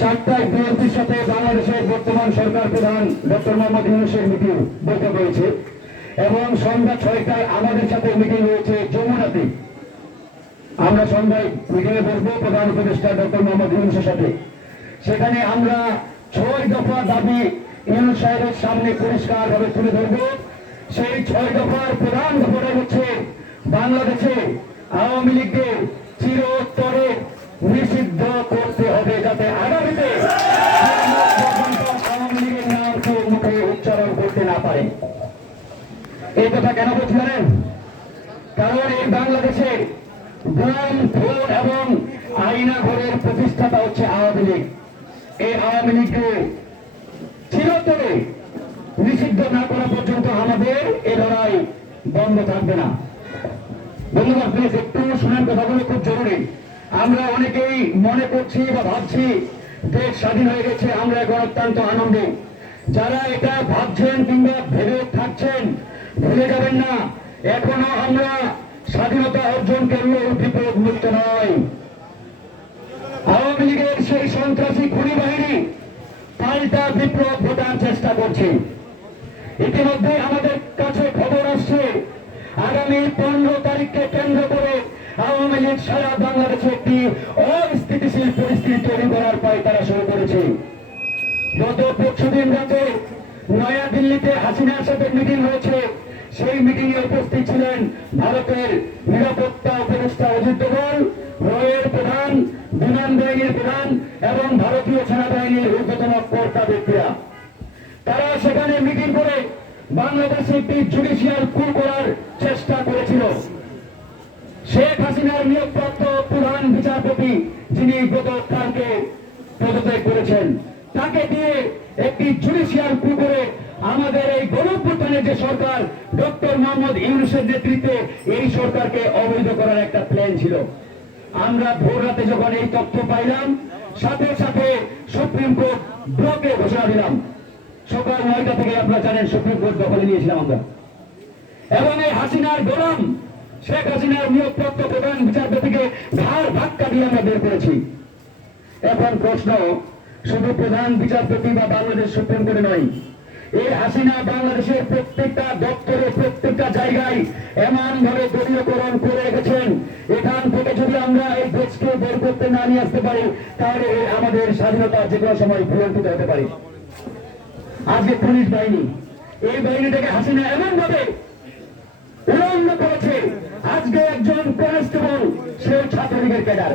বিএনপির সাথে বাংলাদেশের বর্তমান সরকার প্রধান ডক্টর মোহাম্মদ ইউনুসের মিটিং বৈঠক হয়েছে এবং সন্ধ্যা ছয়টায় আমাদের সাথে মিটিং হয়েছে যমুনাতে। আমরা সন্ধ্যায় মিটিংয়ে প্রধান উপদেষ্টা ডক্টর মোহাম্মদ ইউনুসের সাথে। সেখানে আমরা ছয় দফা দাবি ইউনুস সাহেবের সামনে পরিষ্কার ভাবে তুলে ধরবো। সেই ছয় দফার প্রধান দফাটা হচ্ছে বাংলাদেশে আওয়ামী লীগকে চিরতরে নিষিদ্ধ করতে হবে যাতে আগামীতে আওয়ামী লীগের নাম কেউ মুখে উচ্চারণ করতে না পারে। এই কথা কেন কারণ এই বাংলাদেশে এবং আইনা ঘরের প্রতিষ্ঠাতা হচ্ছে আওয়ামী লীগ। এই আওয়ামী লীগকে নিষিদ্ধ না করা পর্যন্ত আমাদের এ লড়াই বন্ধ থাকবে না। বন্ধুরা প্লিজ একটু শোনার কথাগুলো খুব জরুরি। আমরা অনেকেই মনে করছি বা ভাবছি, দেশ স্বাধীন হয়ে গেছে, আমরা এখন অত্যন্ত আনন্দে। যারা এটা ভাবছেন কিংবা ভেবে থাকছেন, ভুলে যাবেন না। এখনও আমরা স্বাধীনতা অর্জন করলেও বিপদ মুক্ত নয়। আওয়ামী লীগের সেই সন্ত্রাসী খুনি বাহিনী পাল্টা বিপ্লব ঘটার চেষ্টা করছে। ইতিমধ্যে আমাদের কাছে খবর আসছে, আগামী পনেরো তারিখকে কেন্দ্র করে লীগ সারা বাংলাদেশে একটি অস্থিতিশীল পরিস্থিতি তৈরি করার পায় তারা শুরু করেছে। গত পরশুদিন রাতে নয়া দিল্লিতে হাসিনার সাথে মিটিং হয়েছে। সেই মিটিং এ উপস্থিত ছিলেন ভারতের নিরাপত্তা উপদেষ্টা অজিত দোভাল, রয়ের প্রধান, বিমান বাহিনীর প্রধান এবং ভারতীয় সেনাবাহিনীর ঊর্ধ্বতন কর্তা ব্যক্তিরা। তারা সেখানে মিটিং করে বাংলাদেশে একটি জুডিশিয়াল কু করার চেষ্টা করেছিল। হাসিনার নিয়োগপ্রাপ্ত প্রধান বিচারপতি যিনি গতকালকে পদত্যাগ করেছেন, তাকে দিয়ে একটি জুডিশিয়াল কু করে আমাদের এই গণপ্রধানের যে সরকার ডক্টর মোহাম্মদ ইউনুসের নেতৃত্বে এই সরকারকে অবৈধ করার একটা প্ল্যান ছিল। আমরা ভোর রাতে যখন এই তথ্য পাইলাম, সাথে সাথে সুপ্রিম কোর্ট ব্লকে ঘোষণা দিলাম। সকাল নয়টা থেকে আপনারা জানেন, সুপ্রিম কোর্ট দখলে নিয়েছিলাম আমরা। এবং এই হাসিনার গোলাম শেখ হাসিনার নিয়োগপ্রাপ্ত প্রধান বিচারপতিকে ঘাড় ধাক্কা দিয়ে আমরা বের করেছি। এখন প্রশ্ন, শুধু প্রধান বিচারপতি বা বাংলাদেশ সুপ্রিম কোর্টে নয়, এই হাসিনা বাংলাদেশের প্রত্যেকটা দপ্তরে, প্রত্যেকটা জায়গায় এমন ভাবে দলীয়করণ করে রেখেছেন। এখান থেকে যদি আমরা এই দেশকে বের করতে না নিয়ে আসতে পারি, তাহলে আমাদের স্বাধীনতা যে কোনো সময় ভুলন্তিত হতে পারে। আজকে পুলিশ বাহিনী, এই বাহিনীটাকে হাসিনা এমন ভাবে উলঙ্গ করেছে আজকে একজন কনস্টেবল, সে ছাত্রলীগের ক্যাডার।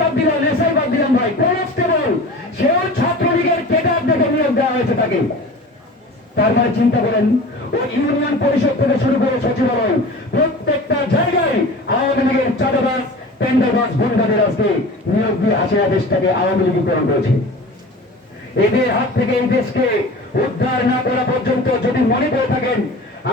বাদ দিলাম এসআই বাদ দিলাম ভাই। কনস্টেবল, সেও ছাত্রলীগের ক্যাডার দেখে নিয়োগ দেওয়া হয়েছে তাকে। তার মানে চিন্তা করেন ওই ইউনিয়ন পরিষদ থেকে শুরু করে সচিবালয়, প্রত্যেকটা জায়গায় আওয়ামী লীগের আজকে নিয়োগ দিয়ে হাসিনা দেশটাকে আওয়ামী লীগীকরণ করেছে এদের হাত থেকে এই দেশকে উদ্ধার না করা পর্যন্ত যদি মনে করে থাকেন,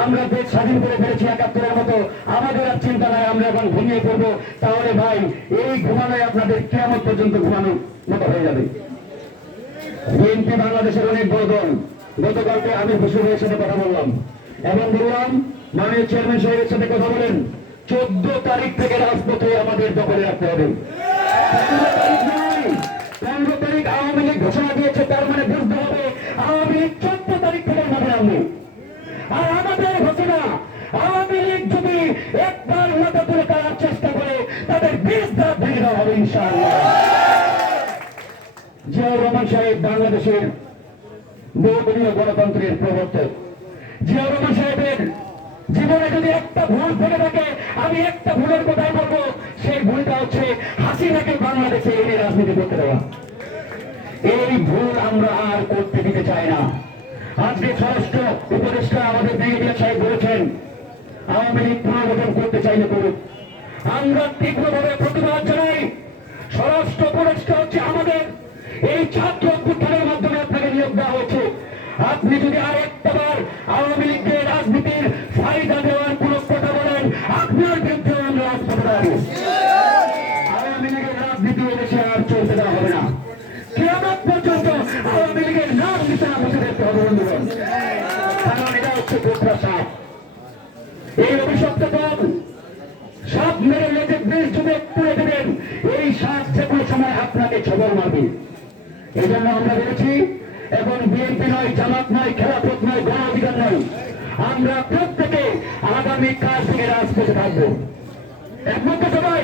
আমরা দেশ স্বাধীন করে ফেলেছি একাত্তরের মতো, আমাদের আর চিন্তা নাই আমরা এখন ঘুমিয়ে পড়ব। তাহলে ভাই, এই ঘুমানোয় আপনাদের কেমন পর্যন্ত ঘুমানোর মতো হয়ে যাবে। বিএনপি বাংলাদেশের অনেক বড় দল। গতকালকে আমি ভাইয়ের সাথে কথা বললাম। এবং বললাম, মাননীয় চেয়ারম্যান সাহেবের সাথে কথা বলেন, চোদ্দ তারিখ থেকে রাজপথে আমাদের দখলে রাখতে হবে। বাংলাদেশের বহুদলীয় গণতন্ত্রের প্রবর্তক। সাহেবের জীবনে যদি একটা ভুল থেকে থাকে, আমি একটা ভুলের কথাই বলব, সেই ভুলটা হচ্ছে হাসিনাকে বাংলাদেশে এনে রাজনীতি করতে দেওয়া। এই ভুল আমরা আর করতে দিতে চাই না। আজকে উপদেষ্টা আমাদের সাহেব বলেছেন, আওয়ামী লীগ পুনর্গঠন করতে চাইলে করুক। আমরা তীব্রভাবে প্রতিবাদ জানাই। উপদেষ্টা হচ্ছে আমাদের এই ছাত্র অভ্যুত্থানের মাধ্যমে আপনাকে নিয়োগ দেওয়া হয়েছে আপনি যদি আর আওয়ামী লীগকে রাজনীতির ফায়দা দেওয়ার কোন কথা বলেন, আপনার বিরুদ্ধে আমরা রাজপথে দাঁড়াবো। আওয়ামী লীগের রাজনীতি এদেশে আর চলতে দেওয়া হবে না। কেয়ামত পর্যন্ত আওয়ামী লীগের দিতে আমাকে দেখতে হবে, বন্ধুগণ। কারণ এটা হচ্ছে গোত্রা সাপ এই অভিশপ্ত দল সাপ মেরে লেজে বিষ যদি একটু দেবেন। এই সাত কোনো সময় আপনাকে ছবল মারবে। এই জন্য আমরা বলেছি, এবং বিএনপি নয়, জামাত নয়, খেলাফত নয় গণ অধিকার নয়। আমরা প্রত্যেকে আগামী কাজ থেকে রাজপথে থাকব। একমত তো সবাই।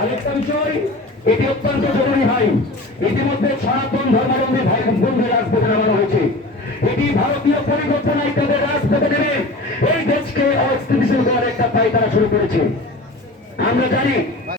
আরেকটা বিষয়, এটি অত্যন্ত জরুরি ভাই। ইতিমধ্যে সনাতন ধর্মাবলম্বী ভাই বন্ধুদের রাজপথে নামানো হয়েছে। এটি ভারতীয় পরিকল্পনায় তাদের রাজপথে নেমে এই দেশকে অস্থিতিশীল করার একটা পায়তারা শুরু করেছে। আমরা জানি